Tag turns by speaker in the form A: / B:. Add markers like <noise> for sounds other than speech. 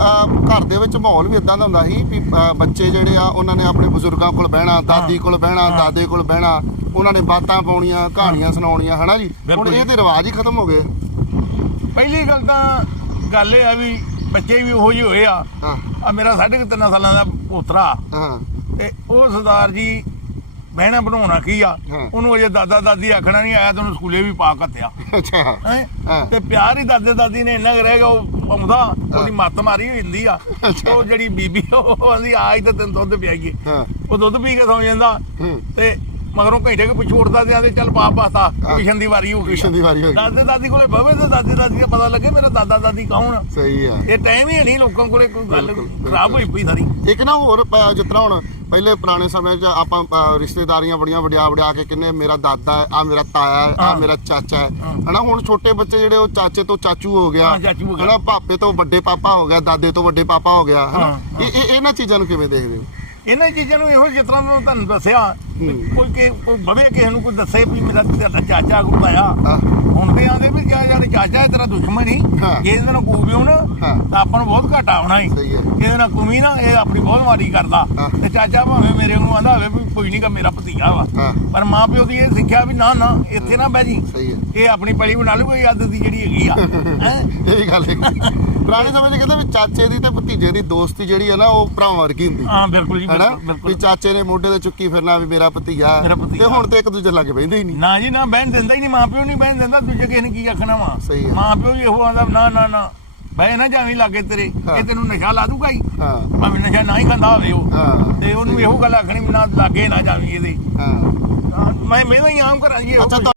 A: ਘਰ ਦੇ ਵਿੱਚ ਮਾਹੌਲ ਵੀ ਇਦਾਂ ਦਾ ਹੁੰਦਾ ਸੀ ਵੀ ਬੱਚੇ ਜਿਹੜੇ ਆ ਉਹਨਾਂ ਨੇ ਆਪਣੇ ਬਜ਼ੁਰਗਾਂ ਕੋਲ ਬਹਿਣਾ ਦਾਦੀ ਕੋਲ ਬਹਿਣਾ ਦਾਦੇ ਕੋਲ ਬਹਿਣਾ ਉਹਨਾਂ ਨੇ ਬਾਤਾਂ ਪਾਉਣੀਆਂ ਕਹਾਣੀਆਂ ਸੁਣਾਉਣੀਆਂ ਹਨਾ ਜੀ? ਹੁਣ ਇਹ ਤੇ ਰਿਵਾਜ ਹੀ ਖਤਮ ਹੋ ਗਏ।
B: ਪਹਿਲੀ ਗੱਲ ਤਾਂ ਗੱਲ ਇਹ ਆ ਵੀ ਬੱਚੇ ਵੀ ਉਹੋ ਜਿਹੇ ਹੋਏ ਆ। ਆ ਮੇਰਾ ਸਾਢੇ ਕੁ ਤਿੰਨ ਸਾਲਾਂ ਦਾ ਪੋਤਰਾ।
A: ਹਾਂ।
B: ਤੇ ਉਹ ਸਰਦਾਰ ਜੀ ਬਹਿਣਾ ਬਣਾਉਣਾ ਕੀ ਆ। ਉਹਨੂੰ ਅਜੇ ਦਾਦਾ ਦਾਦੀ ਆਖਣਾ ਨਹੀਂ ਆਇਆ ਤੈਨੂੰ ਸਕੂਲੇ ਵੀ ਪਾ ਕੱਤਿਆ
A: ਅੱਛਾ।
B: ਤੇ ਪਿਆਰ ਹੀ ਦਾਦੇ ਦਾਦੀ ਨੇ ਇੰਨਾ ਕੁ ਰਹਿ ਗਿਆ ਉਹ ਆਉਂਦਾ ਉਹਦੀ ਮੱਤ ਮਾਰੀ ਹੋਈ ਹੁੰਦੀ ਆ। ਉਹ ਜਿਹੜੀ ਬੀਬੀ ਉਹ ਆਂਦੀ ਆਜ ਤਾਂ ਤੈਨੂੰ ਦੁੱਧ ਪਿਆਈਏ।
A: ਹਾਂ।
B: ਉਹ ਦੁੱਧ ਪੀ ਕੇ ਸੌਂ ਜਾਂਦਾ। ਤੇ ਮਗਰੋਂ ਘੰਟੇ ਕੁ ਪਿੱਛੋਂ ਉੱਠਦਾ ਤੇ ਆਦੇ ਚੱਲ ਪਾਪ ਪਾਤਾ ਟਿਊਸ਼ਨ ਦੀ ਵਾਰੀ ਹੋ ਗਈ
A: ਟਿਊਸ਼ਨ ਦੀ ਵਾਰੀ ਹੋ ਗਈ।
B: ਦਾਦੇ ਦਾਦੀ ਕੋਲੇ ਬਵੇ ਤੇ ਦਾਦੇ ਦਾਦੀ ਦਾ ਪਤਾ ਲੱਗੇ ਮੇਰਾ ਦਾਦਾ ਦਾਦੀ ਕੌਣ ਆ?
A: ਸਹੀ ਆ।
B: ਇਹ ਟਾਈਮ ਹੀ ਨਹੀਂ ਲੋਕਾਂ ਕੋਲੇ ਕੋਈ ਗੱਲ। ਖਰਾਬ ਹੋਈ ਪਈ ਸਾਰੀ।
A: ਇੱਕ ਨਾ ਹੋਰ ਜਿਸ ਤਰ੍ਹਾਂ ਹੁਣ ਪਹਿਲੇ ਪੁਰਾਣੇ ਸਮੇਂ 'ਚ ਆਪਾਂ ਅ, ਰਿਸ਼ਤੇਦਾਰੀਆਂ ਬੜੀਆਂ ਵਡਿਆ ਵਡਿਆ ਕੇ ਕਿੰਨੇ ਮੇਰਾ ਦਾਦਾ ਹੈ ਆ ਮੇਰਾ ਤਾਇਆ ਹੈ ਆ
B: ਹਾਂ।
A: ਮੇਰਾ ਚਾਚਾ ਹੈ
B: ਹਾਂ।
A: ਹਨਾ ਹੁਣ ਛੋਟੇ ਬੱਚੇ ਜਿਹੜੇ ਉਹ ਚਾਚੇ ਤੋਂ ਚਾਚੂ ਹੋ ਗਿਆ
B: ਹਾਂ, ਚਾਚੂ ਹੋ ਗਿਆ।
A: ਹਨਾ ਪਾਪੇ ਤੋਂ ਵੱਡੇ ਪਾਪਾ ਹੋ ਗਿਆ ਦਾਦੇ ਤੋਂ ਵੱਡੇ ਪਾਪਾ ਹੋ ਗਿਆ ਹਨਾ
B: ਹਾਂ,
A: ਇਹ ਇਹ- ਇਹਨਾਂ ਚੀਜ਼ਾਂ ਨੂੰ ਕਿਵੇਂ ਦੇਖਦੇ ਹੋ
B: ਇਹਨਾਂ ਚੀਜ਼ਾਂ ਨੂੰ ਇਹੋ ਜਿਸ ਤਰ੍ਹਾਂ ਮੈਂ ਤੁਹਾਨੂੰ ਦੱਸਿਆ ਵੀ
A: ਹੂੰ।
B: ਕੋਈ ਕਿ ਕੋਈ ਬਵੇ ਕਿਸੇ ਨੂੰ ਕੋਈ ਦੱਸੇ ਵੀ ਮੇਰਾ ਤੁਹਾਡਾ ਚਾਚਾ ਕੋਈ ਆਇਆ
A: ਹਾਂ
B: ਹੁਣ ਤੇ ਆਂਦੇ ਵੀ ਚਾਚਾ ਹੈ ਤੇਰਾ ਦੁਸ਼ਮਣ ਹੀ
A: ਹਾਂ।
B: ਇਹਦੇ ਨਾਲ ਕੂਬੀ ਹੁਣ
A: ਹਾਂ।
B: ਤਾਂ ਆਪਾਂ ਨੂੰ ਬਹੁਤ ਘਾਟਾ ਆਉਣਾ ਹੀ
A: ਸਹੀ ਹੈ
B: ਇਹਦੇ ਨਾਲ ਕੁਮੀ ਨਾ ਇਹ ਆਪਣੀ ਬਹੁਤ ਮਾੜੀ ਕਰਦਾ
A: ਹਾਂ।
B: ਤੇ ਚਾਚਾ ਭਾਵੇਂ ਮੇਰੇ ਨੂੰ ਆਂਦਾ ਹੋਵੇ ਵੀ ਕੋਈ ਨਹੀਂ ਗਾ ਮੇਰਾ ਭਤੀਜਾ ਵਾ।
A: ਹਾਂ।
B: ਪਰ ਮਾਂ ਪਿਓ ਦੀ ਇਹ ਸਿੱਖਿਆ ਵੀ ਨਾ ਨਾ ਇੱਥੇ ਨਾ ਬਹਿ ਜੀ।
A: ਸਹੀ ਹੈ।
B: ਇਹ ਆਪਣੀ ਪਲੀ ਬਣਾ ਲੂ ਕੋਈ ਆਦਤ ਦੀ ਜਿਹੜੀ ਹੈਗੀ ਆ। <laughs> ਹੈਂ?
A: ਇਹ ਗੱਲ ਹੈ ਪੁਰਾਣੇ ਸਮੇਂ 'ਚ ਕਹਿੰਦੇ ਵੀ ਚਾਚੇ ਦੀ ਤੇ ਭਤੀਜੇ ਦੀ ਦੋਸਤੀ ਜਿਹੜੀ ਹੈ ਨਾ ਉਹ ਭਰਾਵਾਂ ਵਰਗੀ ਹੁੰਦੀ
B: ਹਾਂ ਬਿਲਕੁਲ ਜੀ
A: ਹਨਾ?
B: ਬਿਲਕੁਲ
A: ਵੀ
B: ਬਿਲਕੁਲ
A: ਚਾਚੇ ਨੇ ਮੋਢੇ ਤੇ ਚੁੱਕੀ ਫਿਰਨਾ ਵੀ ਮੇਰਾ ਭਤੀਜਾ
B: ਮੇਰਾ
A: ਤੇ। ਹੁਣ ਤੇ ਇੱਕ ਦੂਜੇ ਲੱਗ ਬੈਂਦੇ ਹੀ ਨਹੀਂ।
B: ਨਾ ਜੀ ਨਾ ਬਹਿਣ ਦਿੰਦਾ ਹੀ ਨਹੀਂ ਮਾਂ ਪਿਓ ਨਹੀਂ ਬਹਿਣ ਦਿੰਦਾ ਦੂਜੇ ਕਿਸੇ ਨੇ ਕੀ ਆਖਣਾ ਵਾ।
A: ਸਹੀ ਹੈ।
B: ਮਾਂ ਪਿਓ ਵੀ ਇਹੋ ਆਂਦਾ ਨਾ ਨਾ ਨਾ। ਬਹਿ ਨਾ ਜਾਵੀਂ ਲਾਗੇ ਤੇਰੇ। ਇਹ ਤੈਨੂੰ ਨਸ਼ਾ ਲਾ ਦੂਗਾ ਹੀ।
A: ਹਾਂ।
B: ਭਾਵੇਂ ਨਸ਼ਾ ਨਾ ਹੀ ਖਾਂਦਾ ਹੋਵੇ ਉਹ। ਤੇ ਉਹਨੂੰ ਇਹੋ ਗੱਲ ਆਖਣੀ ਵੀ ਨਾ ਲਾਗੇ ਨਾ ਜਾਵੀਂ ਇਹਦੇ।
A: ਹਾਂ।
B: ਮੈਂ ਮੈਂ ਹੀ ਆਮ ਕਰਾਂ ਜੀ ਇਹੋ
A: ਅੱਛਾ।